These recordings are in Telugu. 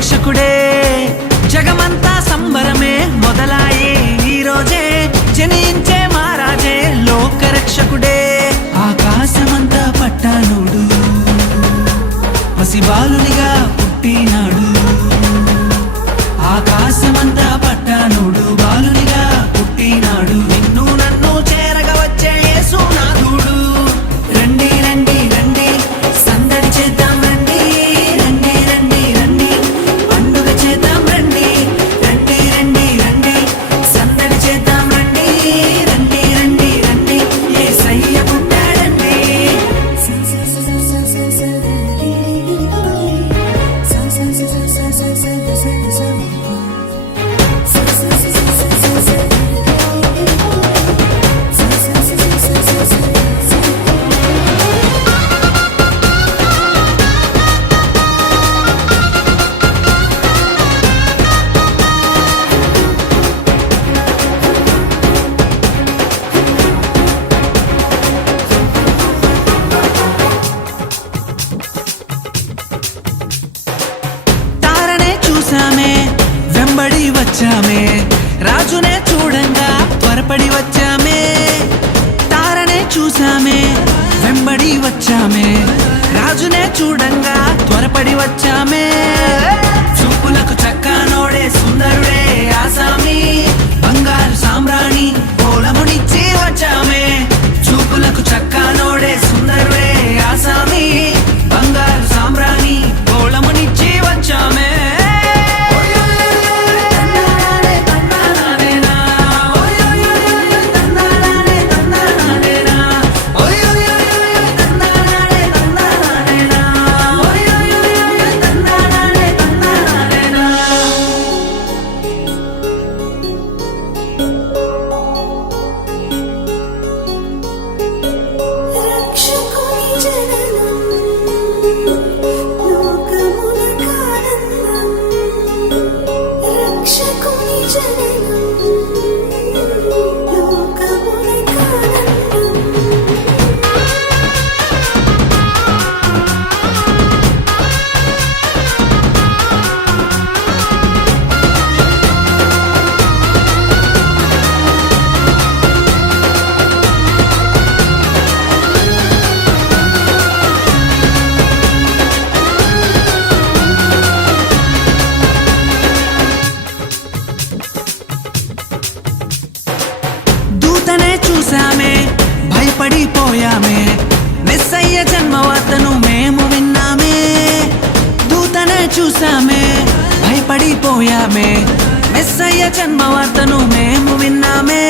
లోకరక్షకుడే జగమంతా సంబరమే మొదలాయే ఈ రోజే జనించే మహారాజే లోకరక్షకుడే ఆకాశమంతా పట్టానుడు పసిబాలునిగా పుట్టినాడు ఆకాశమంతా పట్టానుడు బాలునిగా పుట్టినాడు నిన్ను నన్ను చేరగా వచ్చే యేసునాథుడు రండి రండి రండి సందడి చేద్దాం రండి రండి రండి రండి పండుగ చేద్దాం రండి రండి రండి రండి సందడి చేద్దాం రండి రండి రండి రండి యేసయ్య పుట్టాడండి చూసామే వెంబడి వచ్చామే రాజునే చూడంగా త్వరపడి వచ్చామే తారనే చూసామే వెంబడి వచ్చామే రాజునే చూడంగా త్వరపడి వచ్చామే చూపులకు చక్కనోడే సుందరుడే ఆసామి బంగారు సామ్రాణి కోలమునిచ్చి వచ్చామే చూపులకు చక్కనోడే సుందరుడే ఆసామి బంగారు సామ్రాణి కోలమునిచ్చి వచ్చామే దూతనే చూసామే భయపడిపోయామే మెస్సయ్య జన్మవార్తను మేము విన్నామే దూతనే చూసామే భయపడిపోయామే మెస్సయ్య జన్మవార్తను మేము విన్నామే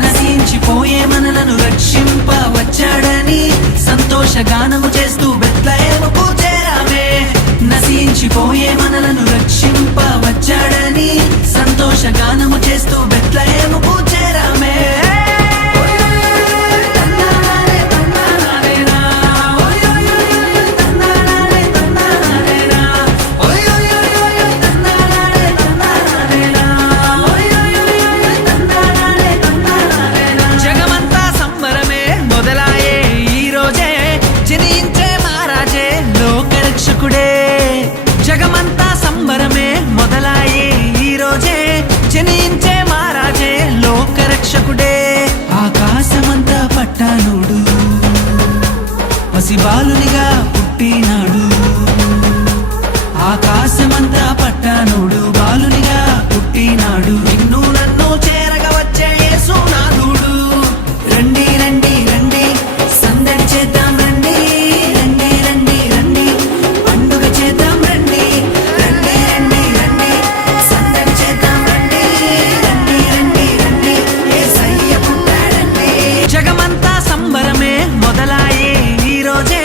నశించిపోయే మనలను రక్షింప వచ్చాడని సంతోషగానము చేస్తూ బెత్లెహేముకు చేరామే నశించిపోయే మనలను రక్షింప వచ్చాడని సంతోషగానము చేస్తూ బెత్లెహేముకు చేరామే జగమంతా సంబరమే మొదలాయే ఈ రోజే జనించే మహారాజే లోకరక్షకుడే జగమంతా సంబరమే మొదలాయే ఈ రోజే జనించే మహారాజే లోకరక్షకుడే ఆకాశమంతా పట్టానుడు పసిబాలునిగా పుట్టినాడు ఆకాశమంతా పట్టానుడు బాలునిగా పుట్టినాడు నిన్ను నన్ను చేరగా వచ్చే యేసునాథుడు రండి రండి రండి సందడి చేద్దాం రండి రండి రండి రండి పండుగ చేద్దాం రండి రండి రండి రండి సందడి చేద్దాం రండి రండి రండి రండి యేసయ్య పుట్టాడండి జగమంతా సంబరమే మొదలాయే ఈ రోజే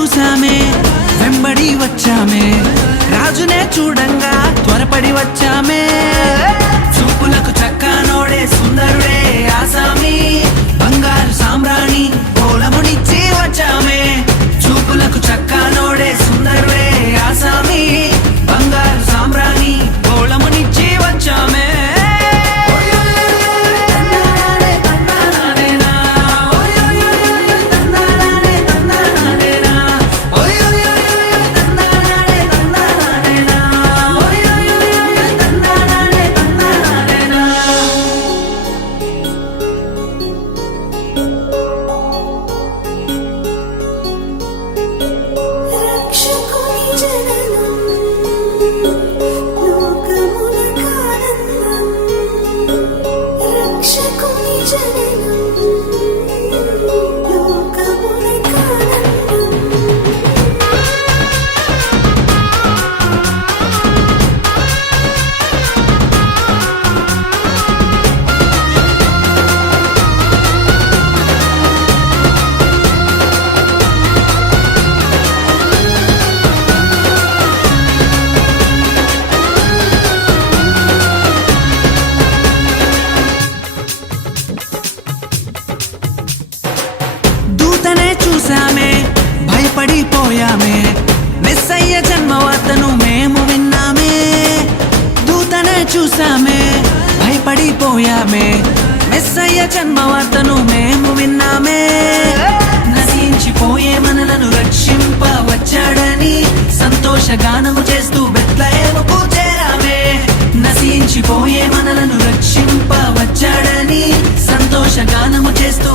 చూసామే వెంబడి వచ్చామే రాజునే చూడంగా త్వరపడి వచ్చామే చూపులకు చక్కానోడే సుందరుడే ఆసామి బంగారు సామ్రాణి పోలమునిచ్చి వచ్చామే చూపులకు చక్కానోడే సుందరుడే ఆసామి బంగారు సామ్రాణి పోలమునిచ్చి వచ్చామే రక్షకుని జననం లోకమునకానందం రక్షకుని జననం లోకమునకానందం దూతనే చూసామే భయపడిపోయామే మెస్సయ్య జన్మ వార్తను మేము విన్నామే దూతనే చూసామే భయపడిపోయామే మెస్సయ్య జన్మ వార్తను మేము విన్నామే నశించిపోయే మనలను రక్షింప వచ్చాడని సంతోష గానము చేస్తూ బెత్లెహేముకు చేరామే నశించిపోయే మనలను రక్షింప వచ్చాడని సంతోష గానము చేస్తూ